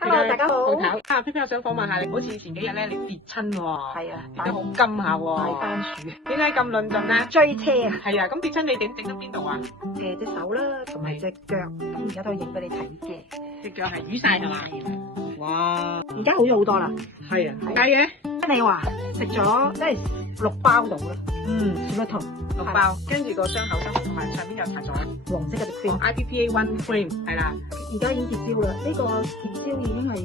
Hello，大家好。啊，P P，我想訪問下你，好似前幾日咧你跌親喎，係啊，跌得好金下喎，大番薯，點解咁論盡咧？追車啊！係啊，咁跌親你點整到邊度啊？隻手啦，同埋隻腳，咁而家都影俾你睇嘅。隻腳係瘀晒係嘛？哇！而家好咗好多啦。係啊，點解嘅？你話食咗即係6包到啦，少一套6包，跟住個傷口同埋上邊又搽咗黃色嘅滴哦 IPPA One Cream 係啦。而家已經結焦啦，呢個結焦已經係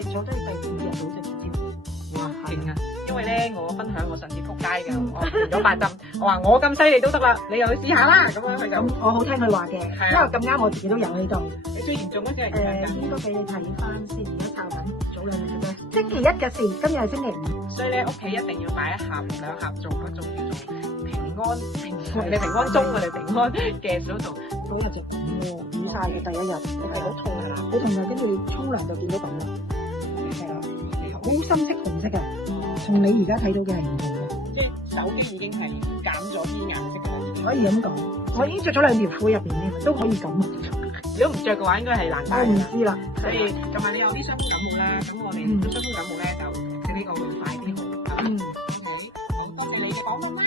食咗都係第5日到隻結焦。哇，勁啊！因為咧，我分享我上次撲街㗎，我換咗8針，我話我咁犀利都得啦，你又去試下啦，咁樣佢就咁我好聽佢話嘅，因為咁啱我自己都有喺度。你最嚴重嗰隻係點樣㗎？應該俾你睇翻先，而家抄緊早2日啫。星期1嘅事，今日係星期5。所以咧，屋企一定要擺1盒2盒做嗰種叫做你平安鐘，我哋平安嘅小度。嗰日就咁喎，瘀晒嘅第1日，你係好痛㗎啦，好痛㗎，跟住沖涼就見到咁啦，係啊，好深色紅色嘅，同你而家睇到嘅係唔同嘅，即係手邊已經係減咗啲顏色㗎啦。可以咁講，我已經着咗2條褲入邊添，都可以咁。如果唔着嘅話，應該係難解。我唔知啦，所以琴日你有啲傷風感冒咧，咁我哋都傷風感冒咧就食呢個會快啲好。好，多謝你嘅講論啦。